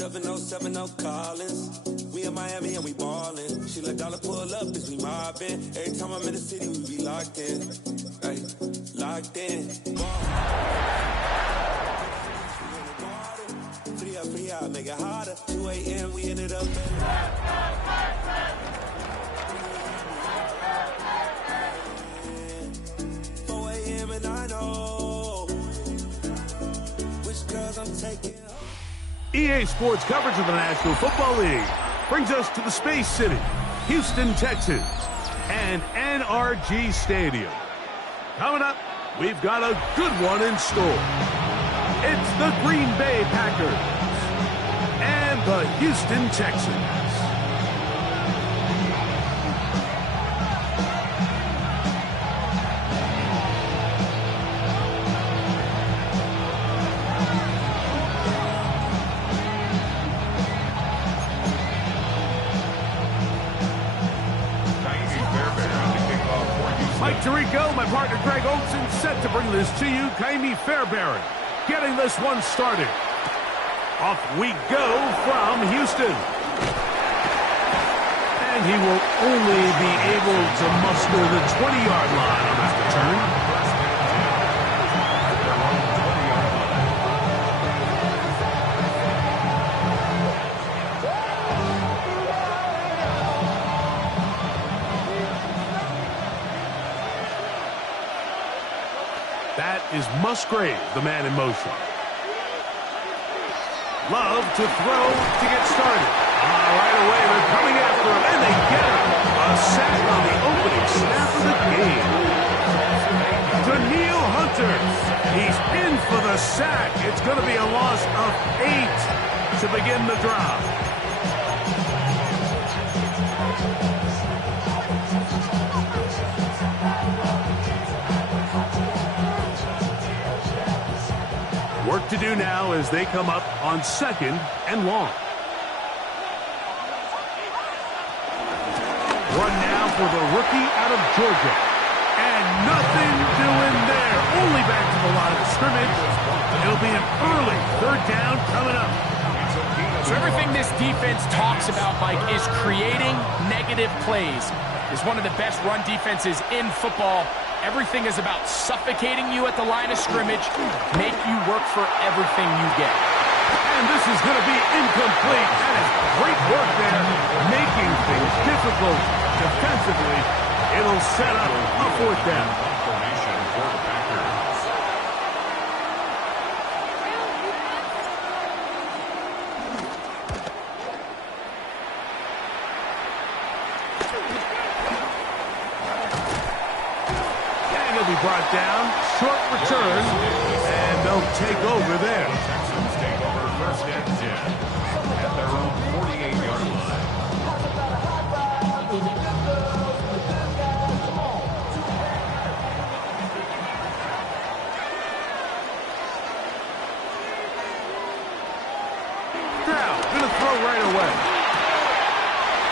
707 Collins. We in Miami and we ballin'. She let dollar pull up as we mobbin'. Every time I'm in the city, we be locked in. Hey, locked in. Free out, make it harder. 2 a.m. we ended up in 4 a.m. and I know which girls I'm taking. EA Sports coverage of the National Football League brings us to the Space City, Houston, Texas, and NRG Stadium. Coming up, we've got a good one in store. It's the Green Bay Packers and the Houston Texans. Mike Tirico, my partner Greg Olson, set to bring this to you. Kaimi Fairbairn getting this one started. Off we go from Houston. And he will only be able to muster the 20-yard line on this return. That is Musgrave, the man in motion. Love to throw to get started. Right away, they're coming after him, and they get him. A sack on the opening snap of the game. Daniil Hunter. He's in for the sack. It's going to be a loss of 8 to begin the drive. Work to do now as they come up on 2nd and long. Run now for the rookie out of Georgia. And nothing doing there. Only back to the line of scrimmage. It'll be an early 3rd down coming up. So everything this defense talks about, Mike, is creating negative plays. It's one of the best run defenses in football. Everything is about suffocating you at the line of scrimmage, make you work for everything you get. And this is going to be incomplete. That is great work there, making things difficult defensively. It'll set up a 4th down. Brought down, short return, and they'll take over there. Texans take over 1st and 10 at their own 48-yard line. Now, gonna throw right away.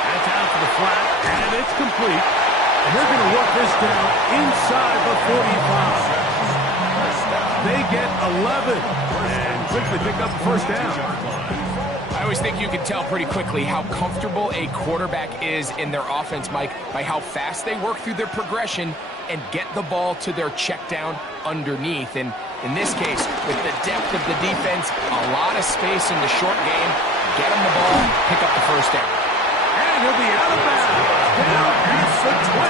That's out to the flat, and it's complete. And they're going to work this down inside the 45. They get 11 and quickly pick up the 1st down. I always think you can tell pretty quickly how comfortable a quarterback is in their offense, Mike, by how fast they work through their progression and get the ball to their check down underneath. And in this case, with the depth of the defense, a lot of space in the short game, get them the ball, pick up the 1st down. And he'll be out of bounds. Down at the 20.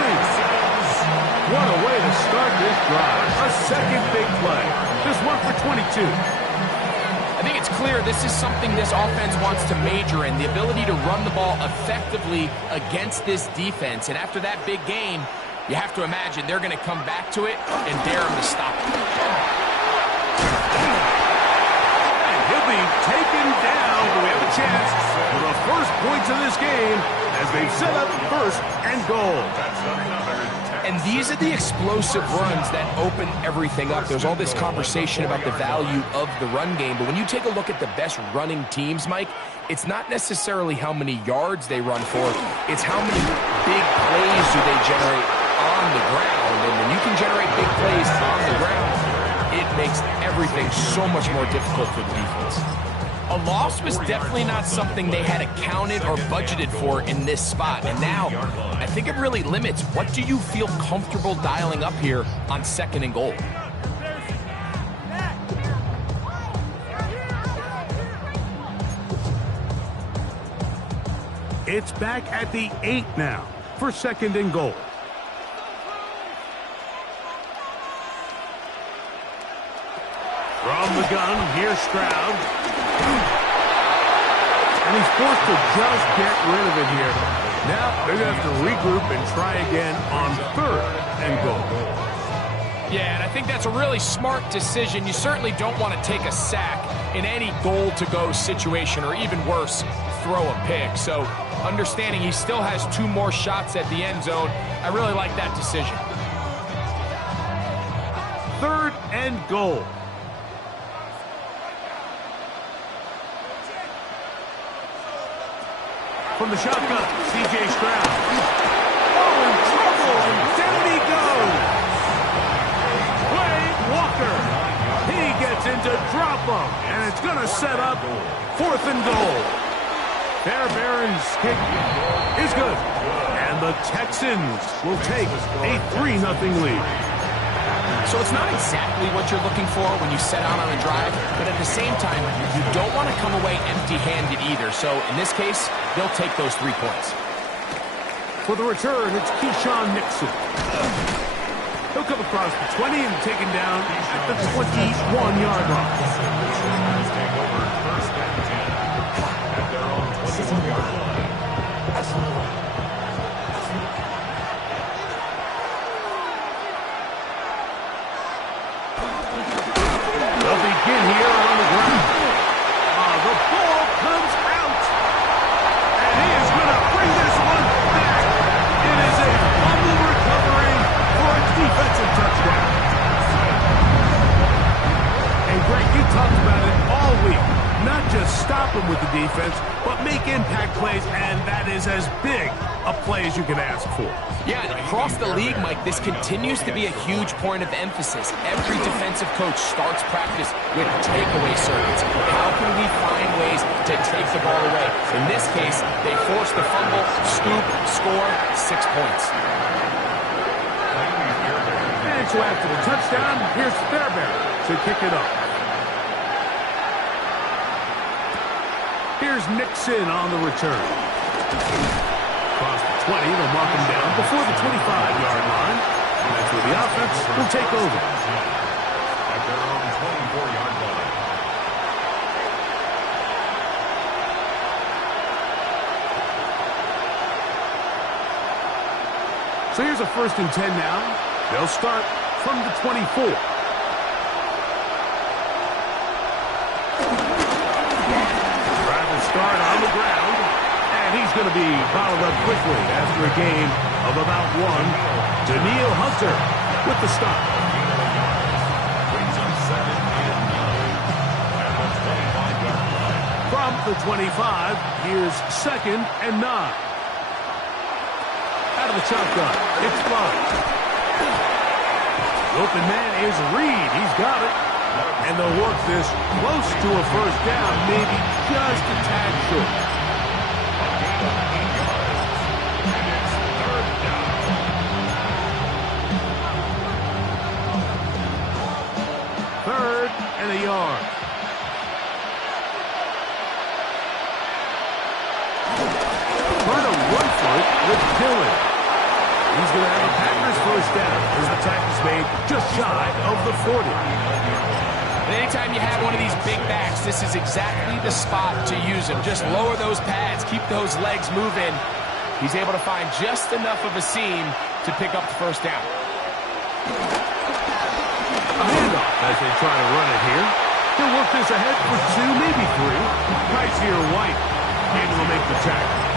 What a way to start this drive. A 2nd big play. This one for 22. I think it's clear this is something this offense wants to major in, the ability to run the ball effectively against this defense. And after that big game, you have to imagine they're going to come back to it and dare him to stop it. And he'll be taken down. Do we have a chance for the first points of this game as they've set up 1st and goal. And these are the explosive runs that open everything up. There's all this conversation about the value of the run game, but when you take a look at the best running teams, Mike, it's not necessarily how many yards they run for, it's how many big plays do they generate on the ground. And when you can generate big plays on the ground, it makes everything so much more difficult for the defense. A loss was definitely not something they had accounted or budgeted for in this spot. And now, I think it really limits what do you feel comfortable dialing up here on 2nd and goal. It's back at the 8 now for 2nd and goal. From the gun, here's Stroud. And he's forced to just get rid of it here. Now they're going to have to regroup and try again on 3rd and goal. Yeah, and I think that's a really smart decision. You certainly don't want to take a sack in any goal-to-go situation, or even worse, throw a pick. So understanding he still has 2 more shots at the end zone, I really like that decision. 3rd and goal. From the shotgun, C.J. Stroud. Oh, in trouble, and down he goes. Wade Walker. He gets into drop him, and it's going to set up 4th and goal. Fairbairn's kick is good, and the Texans will take a 3-0 lead. So it's not exactly what you're looking for when you set out on a drive, but at the same time, you don't want to come away empty-handed either. So in this case, they'll take those 3 points. For the return, it's Keyshawn Nixon. He'll come across the 20 and taken down at the 21-yard line. Take over 1st and 10 at their own 21-yard line. They'll begin here on the ground. The ball comes out. And he is going to bring this one back. It is a fumble recovery for a defensive touchdown. And Greg, you talked about it all week. Not just stop him with the defense, but make impact plays, and that is as big a play as you can ask for. Yeah, and across the league, Mike, this continues to be a huge point of emphasis. Every defensive coach starts practice with takeaway circuits. How can we find ways to take the ball away? In this case, they force the fumble, scoop, score, 6 points. And so after the touchdown, here's Fairbairn to kick it up. Here's Nixon on the return. Across the 20, they'll mark him down before the 25-yard line. And that's where the offense will take over. At their own 24-yard line. So here's a 1st and 10 now. They'll start from the 24. Start on the ground, and he's going to be bottled up quickly after a gain of about 1. Daniil Hunter with the stop. From the 25, here's 2nd and 9. Out of the shotgun, it's Love. The open man is Reed. He's got it. And they'll work this close to a 1st down, maybe just a tad short. It's 3rd down. 3rd and a yard. Trying to run for it with Dillon. He's going to have a Packers 1st down as the tackle's made just shy of the 40. And anytime you have one of these big backs, this is exactly the spot to use him. Just lower those pads, keep those legs moving. He's able to find just enough of a seam to pick up the 1st down. A handoff as they try to run it here. He'll work this ahead for 2, maybe 3. Right here, White able to make the tackle.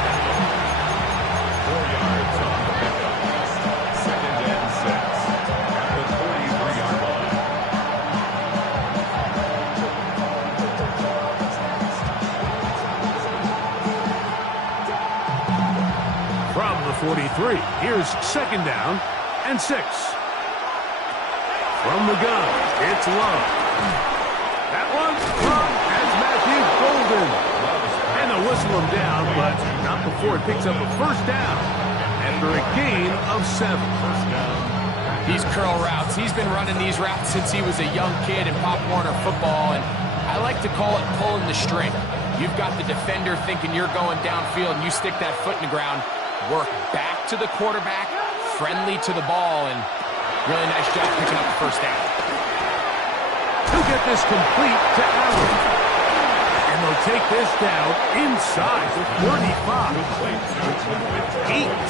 4 yards on the pickup. 2nd and 6 at the 43-yard line. From the 43, here's 2nd down and 6. From the gun, it's Love. That one's caught as Matthew Golden open. And they'll whistle him down, but not before it picks up a first down after a gain of 7. These curl routes, he's been running these routes since he was a young kid in Pop Warner football, and I like to call it pulling the string. You've got the defender thinking you're going downfield, and you stick that foot in the ground, work back to the quarterback, friendly to the ball, and really nice job picking up the first down. He'll get this complete to Allen. And they'll take this down inside the 35.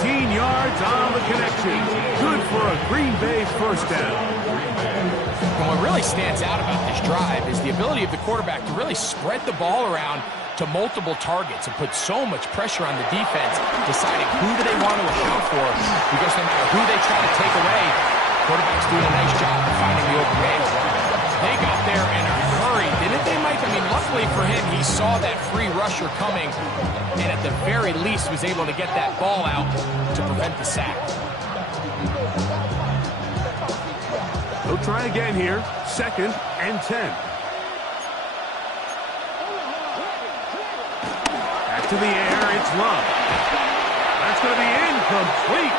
18 yards on the connection. Good for a Green Bay first down. And what really stands out about this drive is the ability of the quarterback to really spread the ball around to multiple targets and put so much pressure on the defense, deciding who do they want to account for, because no matter who they try to take away, quarterback's doing a nice job of finding the open man. They got there in a hurry, didn't they, Mike? I mean, luckily for him, he saw that free rusher coming, and at the very least was able to get that ball out to prevent the sack. They'll try again here. 2nd and 10. Back to the air, it's Love. That's going to be incomplete.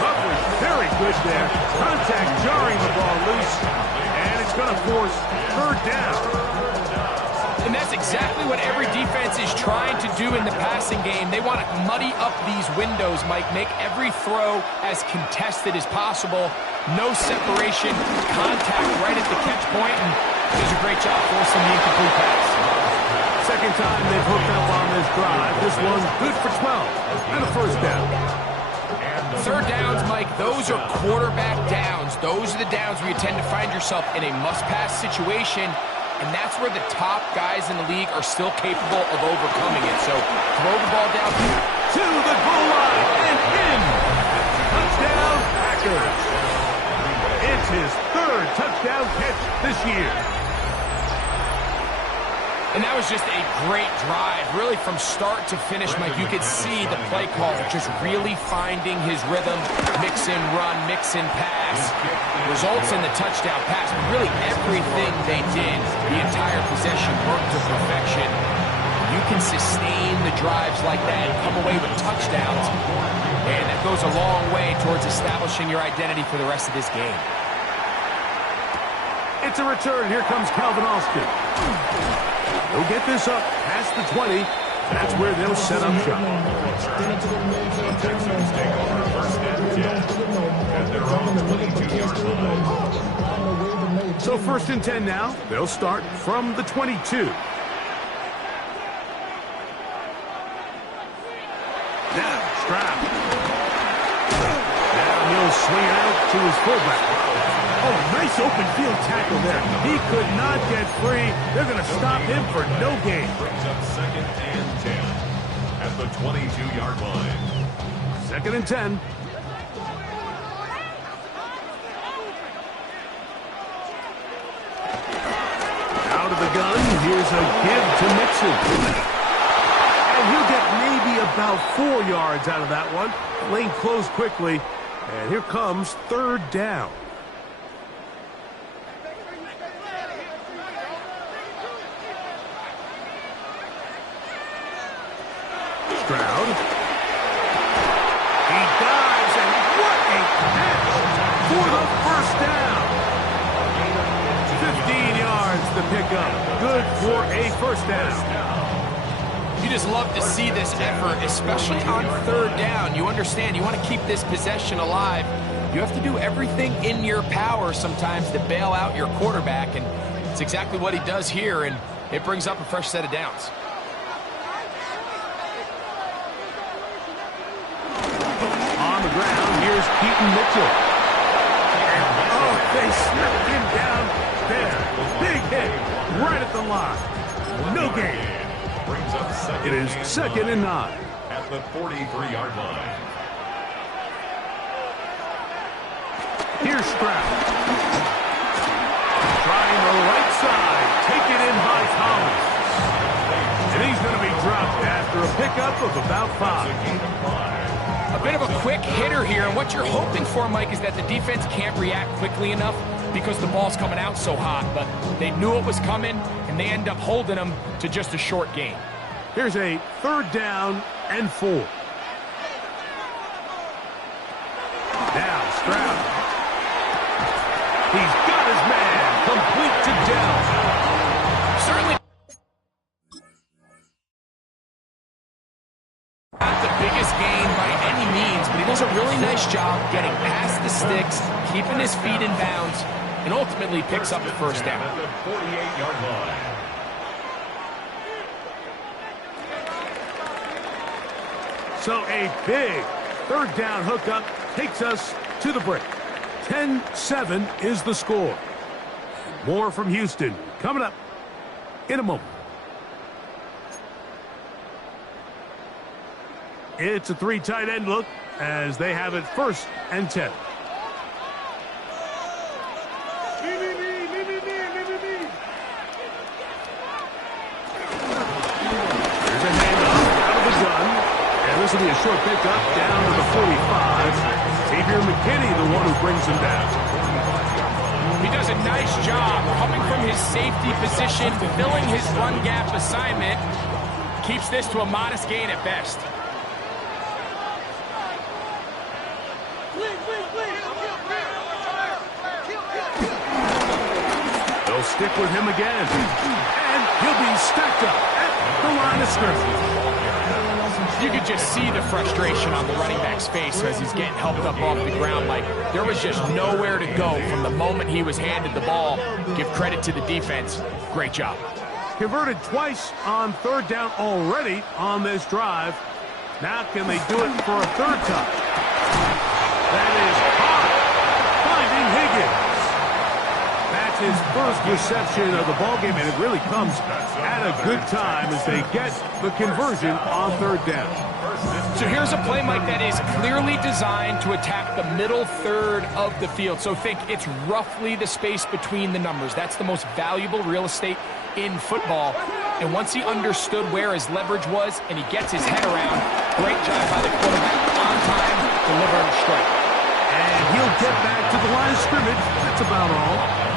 Coverage very good there. Contact jarring the ball loose, and it's going to force 3rd down. And that's exactly what every defense is trying to do in the passing game. They want to muddy up these windows, Mike, make every throw as contested as possible. No separation, contact right at the catch point, and does a great job forcing the incomplete pass. Second time they've hooked up on this drive. This one good for 12 and a first down. 3rd downs, Mike, those are quarterback downs. Those are the downs where you tend to find yourself in a must-pass situation, and that's where the top guys in the league are still capable of overcoming it. So throw the ball down to the goal line and in. Touchdown, Packers. It's his 3rd touchdown catch this year. And that was just a great drive, really from start to finish, Mike. You could see the play caller just really finding his rhythm, mix and run, mix and pass. Results in the touchdown pass, but really everything they did, the entire possession worked to perfection. You can sustain the drives like that and come away with touchdowns, and that goes a long way towards establishing your identity for the rest of this game. It's a return. Here comes Calvin Austin. They'll get this up past the 20. That's where they'll set up shop. The Texans take over 1st and 10 at their own 22-yard line. So 1st and 10 now. They'll start from the 22. Now Stroud. Now he'll swing it out to his fullback. Oh, nice open field tackle there. He could not get free. They're going to stop him for no gain. Brings up 2nd and 10 at the 22-yard line. 2nd and 10. Out of the gun. Here's a give to Mixon. And he'll get maybe about 4 yards out of that one. Lane closed quickly. And here comes 3rd down. Stroud. He dives, and what a catch for the first down. 15 yards to pick up. Good for a first down. You just love to see this effort, especially on 3rd down. You understand, you want to keep this possession alive. You have to do everything in your power sometimes to bail out your quarterback, and it's exactly what he does here, and it brings up a fresh set of downs. Ground. Here's Keaton Mitchell. And, oh, they smacked him down there. Big hit right at the line. No gain. Brings up 2nd. It is 2nd and 9. At the 43-yard line. Here's Stroud. Trying the right side. Taken in by Collins. And he's going to be dropped after a pickup of about 5. A bit of a quick hitter here, and what you're hoping for, Mike, is that the defense can't react quickly enough because the ball's coming out so hot, but they knew it was coming, and they end up holding him to just a short gain. Here's a 3rd down and 4. Now Stroud. He's got his man. Complete to Dell. Certainly not the biggest gain by any means, but he does a really nice job getting past the sticks, keeping his feet in bounds, and ultimately picks up the 1st down. At the 48-yard line. So a big 3rd down hookup takes us to the break. 10-7 is the score. More from Houston coming up in a moment. It's a 3 tight end look as they have it 1st and 10. There's a handoff out of the gun. And this will be a short pickup down to the 45. Xavier McKinney, the one who brings him down. He does a nice job coming from his safety position, filling his run gap assignment. Keeps this to a modest gain at best. They'll stick with him again. And he'll be stacked up at the line of scrimmage. You could just see the frustration on the running back's face as he's getting helped up off the ground. Like, there was just nowhere to go from the moment he was handed the ball. Give credit to the defense. Great job. Converted twice on 3rd down already on this drive. Now can they do it for a 3rd time? That is hot. Finding Higgins. That's his 1st reception of the ballgame, and it really comes at a good time as they get the conversion on 3rd down. So here's a play, Mike, that is clearly designed to attack the middle 3rd of the field. So think it's roughly the space between the numbers. That's the most valuable real estate in football. And once he understood where his leverage was and he gets his head around, great job by the quarterback on time, delivering a strike. And he'll get back to the line of scrimmage. That's about all.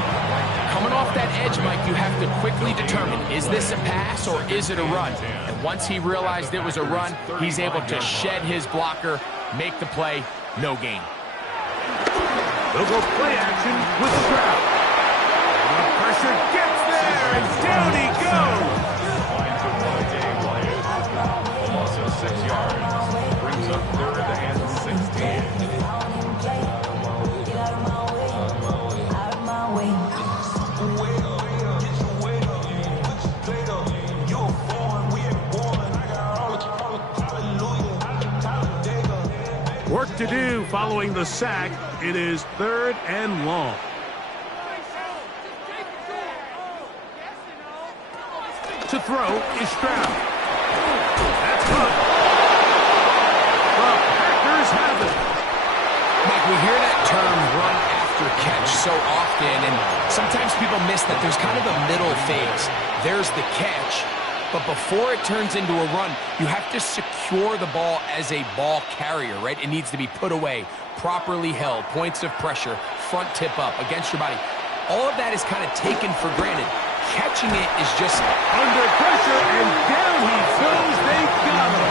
Coming off that edge, Mike, you have to quickly determine, is this a pass or is it a run? And once he realized it was a run, he's able to shed his blocker, make the play, no gain. They'll go play action with Stroud. The pressure gets there, and down he goes. Finds a 1-day loss of 6 yards. Brings up 3rd and 16. Work to do following the sack. It is 3rd and long. To throw is Stroud. That's good. The Packers have it. Mike, we hear that term run after catch so often, and sometimes people miss that there's kind of a middle phase. There's the catch, but before it turns into a run, you have to secure the ball as a ball carrier, right? It needs to be put away, properly held, points of pressure, front tip up against your body. All of that is kind of taken for granted. Catching it is just under pressure, and down he goes. They got him.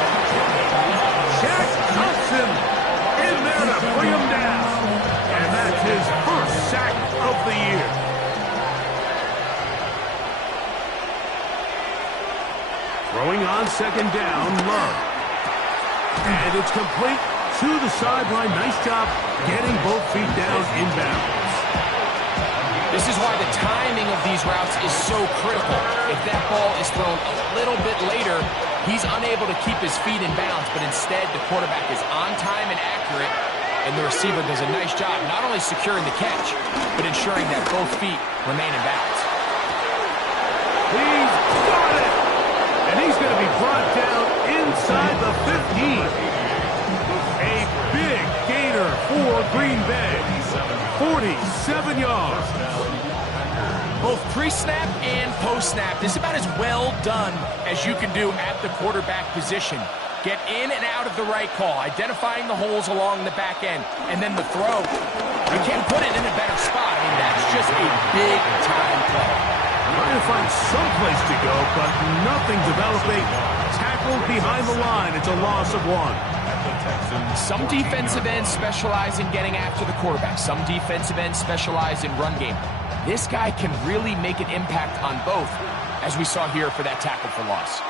Shaq Thompson in there to bring him down. And that's his 1st sack of the year. Throwing on 2nd down, Love. And it's complete to the sideline. Nice job getting both feet down inbounds. This is why the timing of these routes is so critical. If that ball is thrown a little bit later, he's unable to keep his feet in bounds, but instead the quarterback is on time and accurate, and the receiver does a nice job not only securing the catch, but ensuring that both feet remain in bounds. He's got it! And he's going to be brought down inside the 15. A big gainer for Green Bay. 47 yards. Both pre-snap and post-snap, this is about as well done as you can do at the quarterback position. Get in and out of the right call, identifying the holes along the back end, and then the throw. You can't put it in a better spot. I mean, that's just a big-time play. trying to find some place to go, but nothing developing. Tackled behind the line. It's a loss of 1. Some defensive ends specialize in getting after the quarterback. Some defensive ends specialize in run game. This guy can really make an impact on both, as we saw here for that tackle for loss.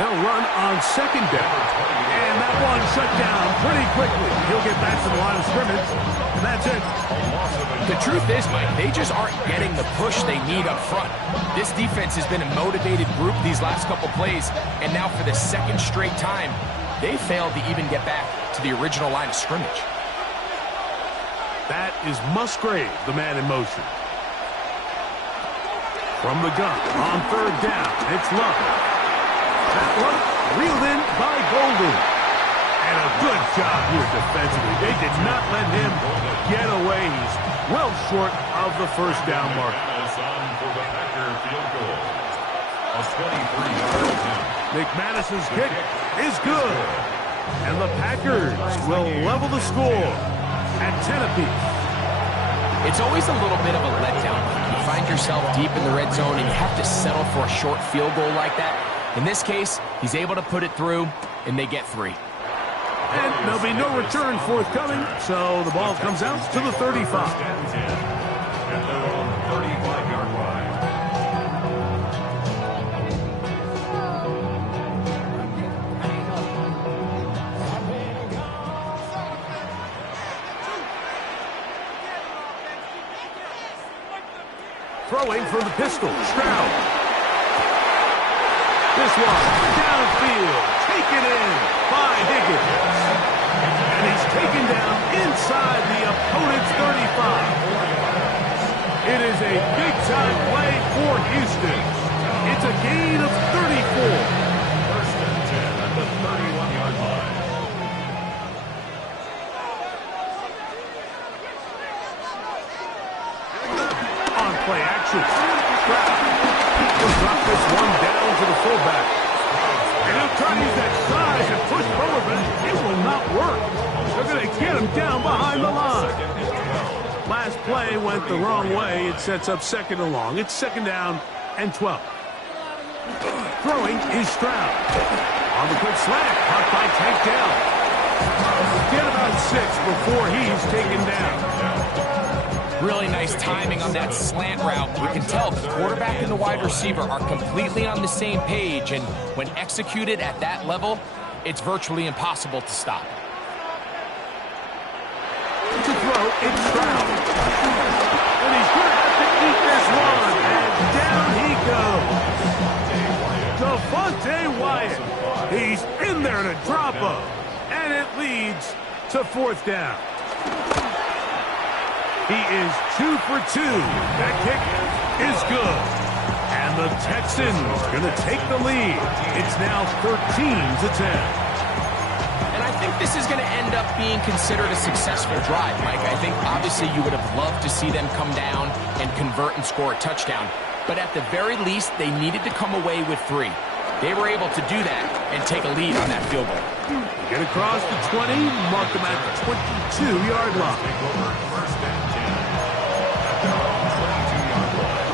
They'll run on second down. And that one shut down pretty quickly. He'll get back to the line of scrimmage, and that's it. The truth is, Mike, they just aren't getting the push they need up front. This defense has been a motivated group these last couple plays, and now for the second straight time, they failed to even get back to the original line of scrimmage. That is Musgrave, the man in motion. From the gun, on third down, it's Love. That one reeled in by Golden. And a good job here defensively. They did not let him get away. He's well short of the first down mark. McManus's kick is good. And the Packers will level the score at 10 apiece. It's always a little bit of a letdown. You find yourself deep in the red zone and you have to settle for a short field goal like that. In this case, he's able to put it through, and they get 3. And there'll be no return forthcoming, so the ball comes out to the 35. And they're on 35-yard line. Throwing from the pistol, Stroud. This one, downfield, taken in by Higgins. And he's taken down inside the opponent's 35. It is a big-time play for Houston. It's a gain of 34. First and 10 at the 31-yard line. On play action, Stroud. He'll drop this one down to the fullback. And he'll try to use that size and push forward, but it will not work. They're going to get him down behind the line. Last play went the wrong way. It sets up second and long. It's second down and 12. Throwing is Stroud. On the quick slant, caught by Tank Dell. Get about 6 before he's taken down. Really nice timing on that slant route. You can tell the quarterback and the wide receiver are completely on the same page, and when executed at that level, it's virtually impossible to stop. To throw, it's Stroud. And he's going to have to eat this one, and down he goes. Devontae Wyatt. He's in there to drop him, and it leads to fourth down. He is 2 for 2. That kick is good. And the Texans going to take the lead. It's now 13-10. And I think this is going to end up being considered a successful drive, Mike. I think obviously you would have loved to see them come down and convert and score a touchdown. But at the very least, they needed to come away with 3. They were able to do that and take a lead on that field goal. Get across the 20, mark them at the 22-yard line. First and 10 at their own 22-yard line.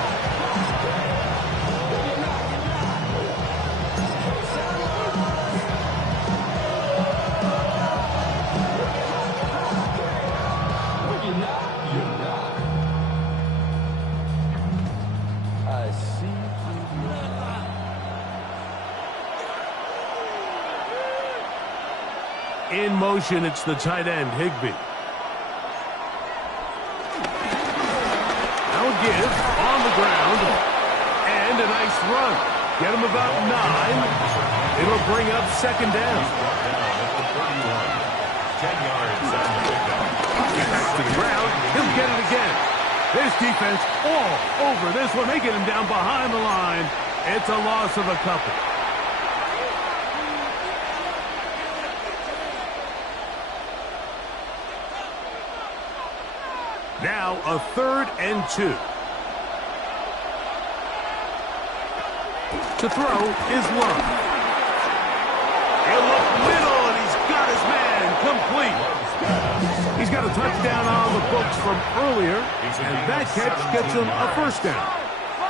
I see. In motion, it's the tight end, Higbee. Now a give on the ground. And a nice run. Get him about 9. It'll bring up second down. Down at the 31. 10 yards on the pickup. Get back to the ground. He'll get it again. This defense all over this one. They get him down behind the line. It's a loss of a couple. Now a 3rd and 2. To throw is Love. He'll look middle, and he's got this man complete. He's got a touchdown on the books from earlier, and that catch gets him a first down.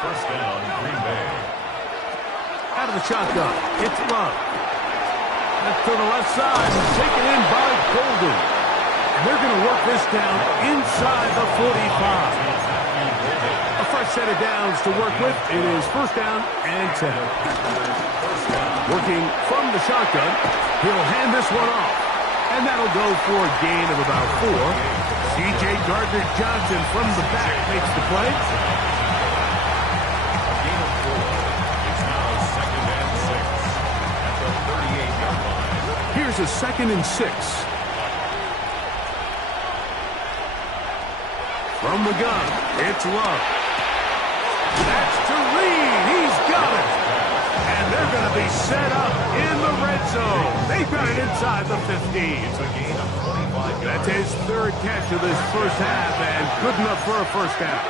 First down, Green Bay. Out of the shotgun, it's Love. That's to the left side, taken in by Golden. And they're going to work this down inside the 45. A fresh set of downs to work with. It is first down and 10. Working from the shotgun, he'll hand this one off. And that'll go for a gain of about 4. C.J. Gardner-Johnson from the back makes the play. A gain of 4. It's now second and 6 at the 38-yard line. Here's a second and 6. From the gun, it's Love. That's to Reed. He's got it. And they're going to be set up in the red zone. They've got it inside the 15. It's a gain of 25 yards. That's his third catch of this first half, and good enough for a first down.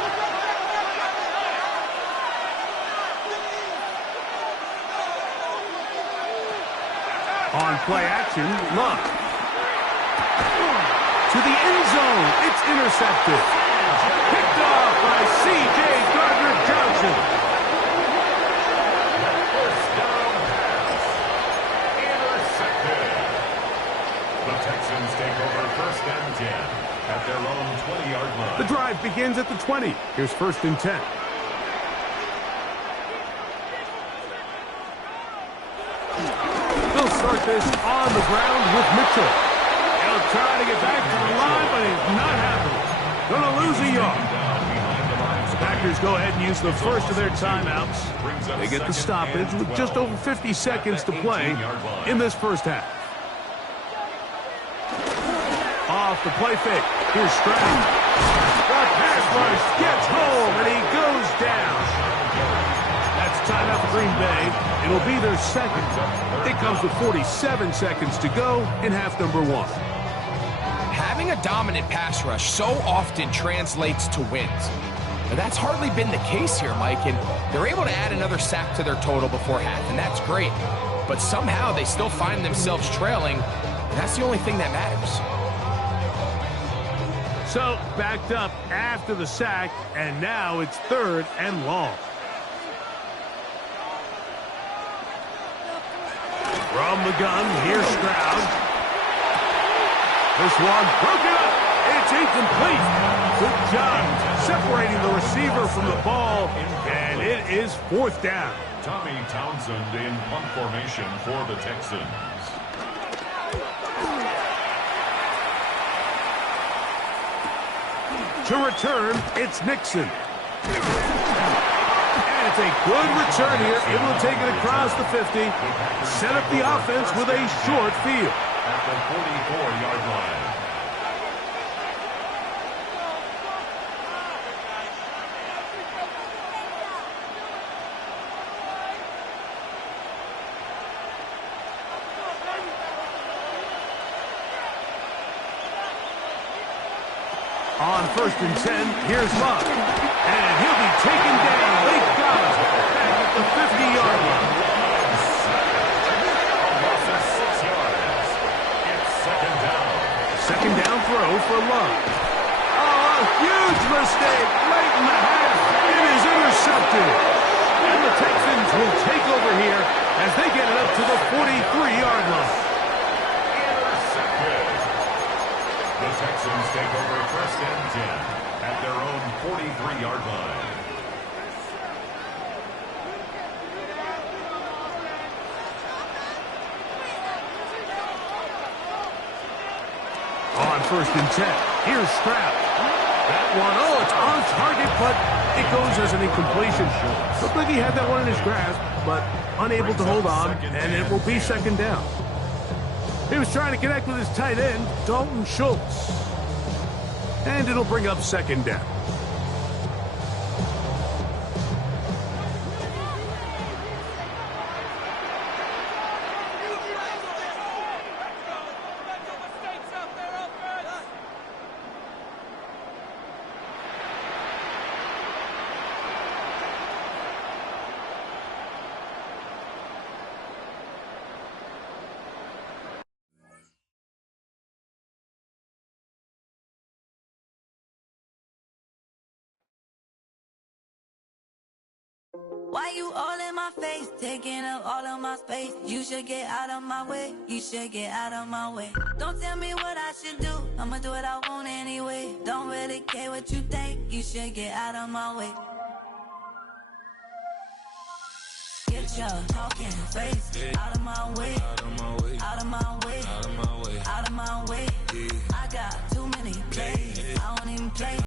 On play action, Love. To the end zone. It's intercepted. Picked off by C.J. Gardner-Johnson. First down pass. Intercepted. The Texans take over first and 10 at their own 20-yard line. The drive begins at the 20. Here's first and 10. They'll start this on the ground with Mitchell. He'll try to get back to the line, but he's not happening. Gonna lose a yard. The Packers go ahead and use the first of their timeouts. They get the stoppage with just over 50 seconds to play in this first half. Off the play fake. Here's Stroud. The pass rush gets home, and he goes down. That's timeout for Green Bay. It'll be their second. It comes with 47 seconds to go in half number 1. Having a dominant pass rush so often translates to wins. But that's hardly been the case here, Mike, and they're able to add another sack to their total before half, and that's great. But somehow they still find themselves trailing, and that's the only thing that matters. So, backed up after the sack, and now it's third and long. From the gun, here's Stroud. This one broken up. It's incomplete. Good job separating the receiver from the ball, and it is fourth down. Tommy Townsend in punt formation for the Texans. To return, it's Nixon. And it's a good return here. Able to take it across the 50. Set up the offense with a short field. At the 44-yard line. On first and 10, here's Love. And he'll be taken down. They got him. Back at the 50-yard line. Second down throw for Love. Oh, a huge mistake late in the half. It is intercepted. And the Texans will take over here as they get it up to the 43-yard line. Intercepted. The Texans take over first and 10 at their own 43-yard line. On first and 10, here's Stroud. That one, oh, it's on target, but it goes as an incompletion. Looked like he had that one in his grasp, but unable to hold on, and it will be second down. He was trying to connect with his tight end, Dalton Schultz. And it'll bring up second down. Why you all in my face, taking up all of my space? You should get out of my way, you should get out of my way. Don't tell me what I should do, I'ma do what I want anyway. Don't really care what you think, you should get out of my way. Get your talking face out of my way, out of my way, out of my way, out of my way, out of my way. I got too many plays, I don't even play.